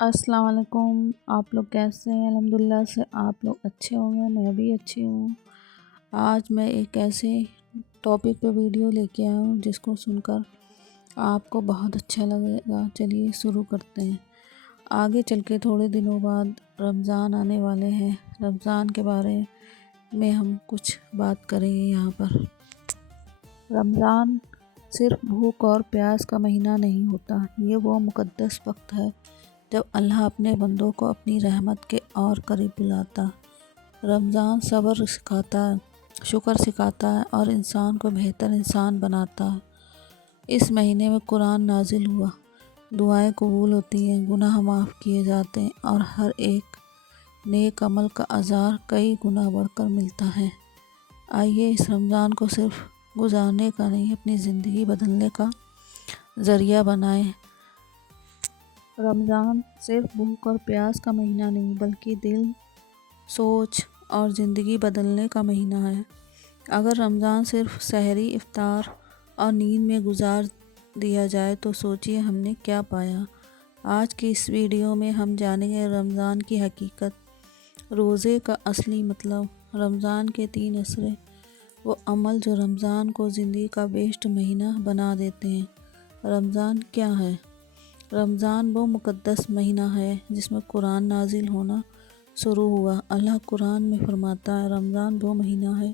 السلام علیکم۔ آپ لوگ کیسے ہیں؟ الحمدللہ سے آپ لوگ اچھے ہوں گے، میں بھی اچھی ہوں۔ آج میں ایک ایسے ٹاپک پہ ویڈیو لے کے آیا ہوں جس کو سن کر آپ کو بہت اچھا لگے گا۔ چلیے شروع کرتے ہیں۔ آگے چل کے تھوڑے دنوں بعد رمضان آنے والے ہیں۔ رمضان کے بارے میں ہم کچھ بات کریں گے یہاں پر۔ رمضان صرف بھوک اور پیاس کا مہینہ نہیں ہوتا، یہ وہ مقدس وقت ہے جب اللہ اپنے بندوں کو اپنی رحمت کے اور قریب بلاتا ہے۔ رمضان صبر سکھاتا ہے، شکر سکھاتا ہے اور انسان کو بہتر انسان بناتا ہے۔ اس مہینے میں قرآن نازل ہوا، دعائیں قبول ہوتی ہیں، گناہ معاف کیے جاتے ہیں اور ہر ایک نیک عمل کا اجر کئی گنا بڑھ کر ملتا ہے۔ آئیے اس رمضان کو صرف گزارنے کا نہیں، اپنی زندگی بدلنے کا ذریعہ بنائیں۔ رمضان صرف بھوک اور پیاس کا مہینہ نہیں بلکہ دل، سوچ اور زندگی بدلنے کا مہینہ ہے۔ اگر رمضان صرف سحری، افطار اور نیند میں گزار دیا جائے تو سوچئے ہم نے کیا پایا۔ آج کی اس ویڈیو میں ہم جانیں گے رمضان کی حقیقت، روزے کا اصلی مطلب، رمضان کے 3 اسرے، وہ عمل جو رمضان کو زندگی کا بیسٹ مہینہ بنا دیتے ہیں۔ رمضان کیا ہے؟ رمضان وہ مقدس مہینہ ہے جس میں قرآن نازل ہونا شروع ہوا۔ اللہ قرآن میں فرماتا ہے، رمضان وہ مہینہ ہے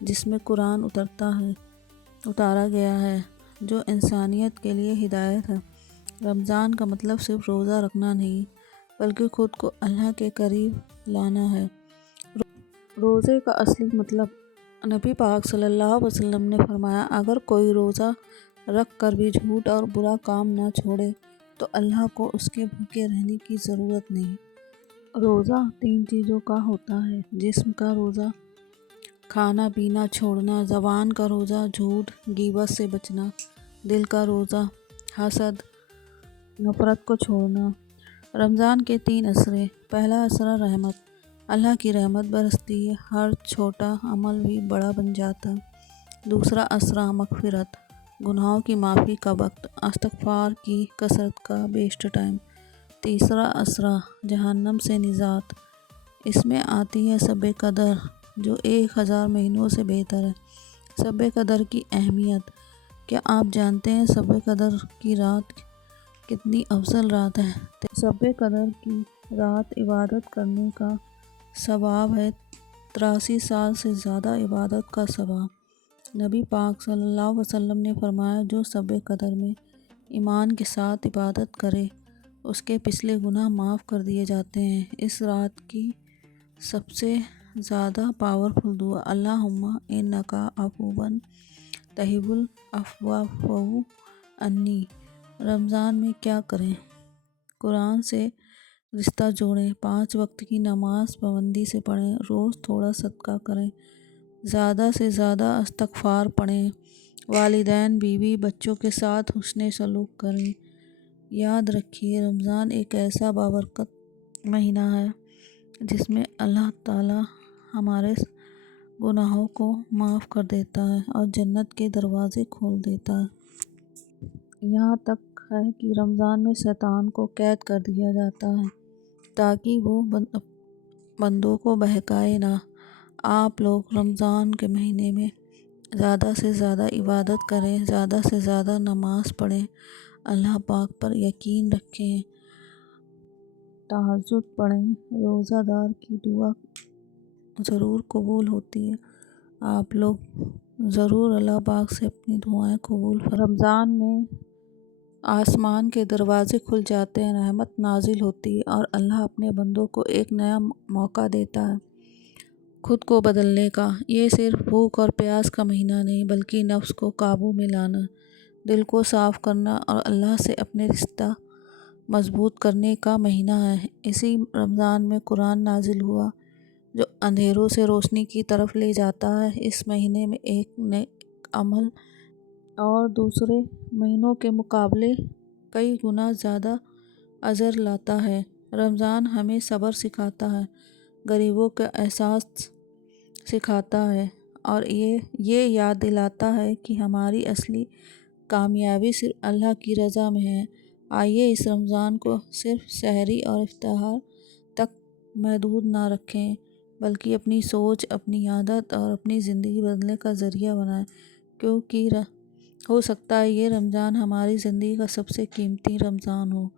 جس میں قرآن اتارا گیا ہے، جو انسانیت کے لیے ہدایت ہے۔ رمضان کا مطلب صرف روزہ رکھنا نہیں بلکہ خود کو اللہ کے قریب لانا ہے۔ روزے کا اصلی مطلب، نبی پاک صلی اللہ علیہ وسلم نے فرمایا، اگر کوئی روزہ رکھ کر بھی جھوٹ اور برا کام نہ چھوڑے تو اللہ کو اس کے بھوکے رہنے کی ضرورت نہیں۔ روزہ 3 چیزوں کا ہوتا ہے: جسم کا روزہ، کھانا پینا چھوڑنا; زبان کا روزہ، جھوٹ غیبت سے بچنا; دل کا روزہ، حسد نفرت کو چھوڑنا۔ رمضان کے 3 اسرے۔ پہلا اسرہ رحمت، اللہ کی رحمت برستی ہے، ہر چھوٹا عمل بھی بڑا بن جاتا ہے۔ دوسرا اسرہ مغفرت، گناہوں کی معافی کا وقت، استغفار کی کثرت کا بیسٹ ٹائم۔ تیسرا اسرہ جہنم سے نجات، اس میں آتی ہے شب قدر جو 1000 مہینوں سے بہتر ہے۔ شب قدر کی اہمیت، کیا آپ جانتے ہیں شب قدر کی رات کتنی افضل رات ہے؟ شب قدر کی رات عبادت کرنے کا ثواب ہے، 83 سال سے زیادہ عبادت کا ثواب۔ نبی پاک صلی اللہ علیہ وسلم نے فرمایا، جو شب قدر میں ایمان کے ساتھ عبادت کرے اس کے پچھلے گناہ معاف کر دیے جاتے ہیں۔ اس رات کی سب سے زیادہ پاورفل دعا، اللہم انک عفو تحب العفو فاعف عنی۔ رمضان میں کیا کریں؟ قرآن سے رشتہ جوڑیں، 5 وقت کی نماز پابندی سے پڑھیں، روز تھوڑا صدقہ کریں، زیادہ سے زیادہ استغفار پڑھیں، والدین، بیوی، بچوں کے ساتھ حسن سلوک کریں۔ یاد رکھیے، رمضان ایک ایسا بابرکت مہینہ ہے جس میں اللہ تعالیٰ ہمارے گناہوں کو معاف کر دیتا ہے اور جنت کے دروازے کھول دیتا ہے۔ یہاں تک ہے کہ رمضان میں شیطان کو قید کر دیا جاتا ہے تاکہ وہ بندوں کو بہکائے نہ۔ آپ لوگ رمضان کے مہینے میں زیادہ سے زیادہ عبادت کریں، زیادہ سے زیادہ نماز پڑھیں، اللہ پاک پر یقین رکھیں، تہجد پڑھیں۔ روزہ دار کی دعا ضرور قبول ہوتی ہے، آپ لوگ ضرور اللہ پاک سے اپنی دعائیں قبول فرمائیں۔ رمضان میں آسمان کے دروازے کھل جاتے ہیں، رحمت نازل ہوتی ہے اور اللہ اپنے بندوں کو ایک نیا موقع دیتا ہے خود کو بدلنے کا۔ یہ صرف بھوک اور پیاس کا مہینہ نہیں بلکہ نفس کو قابو میں لانا، دل کو صاف کرنا اور اللہ سے اپنے رشتہ مضبوط کرنے کا مہینہ ہے۔ اسی رمضان میں قرآن نازل ہوا جو اندھیروں سے روشنی کی طرف لے جاتا ہے۔ اس مہینے میں ایک نیک عمل اور دوسرے مہینوں کے مقابلے کئی گنا زیادہ اجر لاتا ہے۔ رمضان ہمیں صبر سکھاتا ہے، غریبوں کا احساس سکھاتا ہے اور یہ یاد دلاتا ہے کہ ہماری اصلی کامیابی صرف اللہ کی رضا میں ہے۔ آئیے اس رمضان کو صرف سحری اور افطار تک محدود نہ رکھیں، بلکہ اپنی سوچ، اپنی عادت اور اپنی زندگی بدلنے کا ذریعہ بنائیں، کیونکہ ہو سکتا ہے یہ رمضان ہماری زندگی کا سب سے قیمتی رمضان ہو۔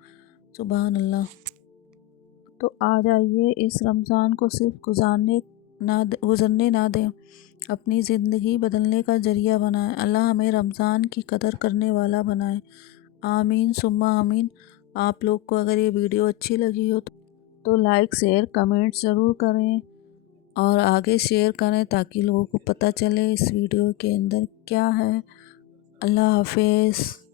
سبحان اللہ۔ تو آ جائیے اس رمضان کو صرف گزرنے نہ دیں، اپنی زندگی بدلنے کا ذریعہ بنائیں۔ اللہ ہمیں رمضان کی قدر کرنے والا بنائے، آمین ثم آمین۔ آپ لوگ کو اگر یہ ویڈیو اچھی لگی ہو تو لائک، شیئر، کمنٹ ضرور کریں اور آگے شیئر کریں تاکہ لوگوں کو پتہ چلے اس ویڈیو کے اندر کیا ہے۔ اللہ حافظ۔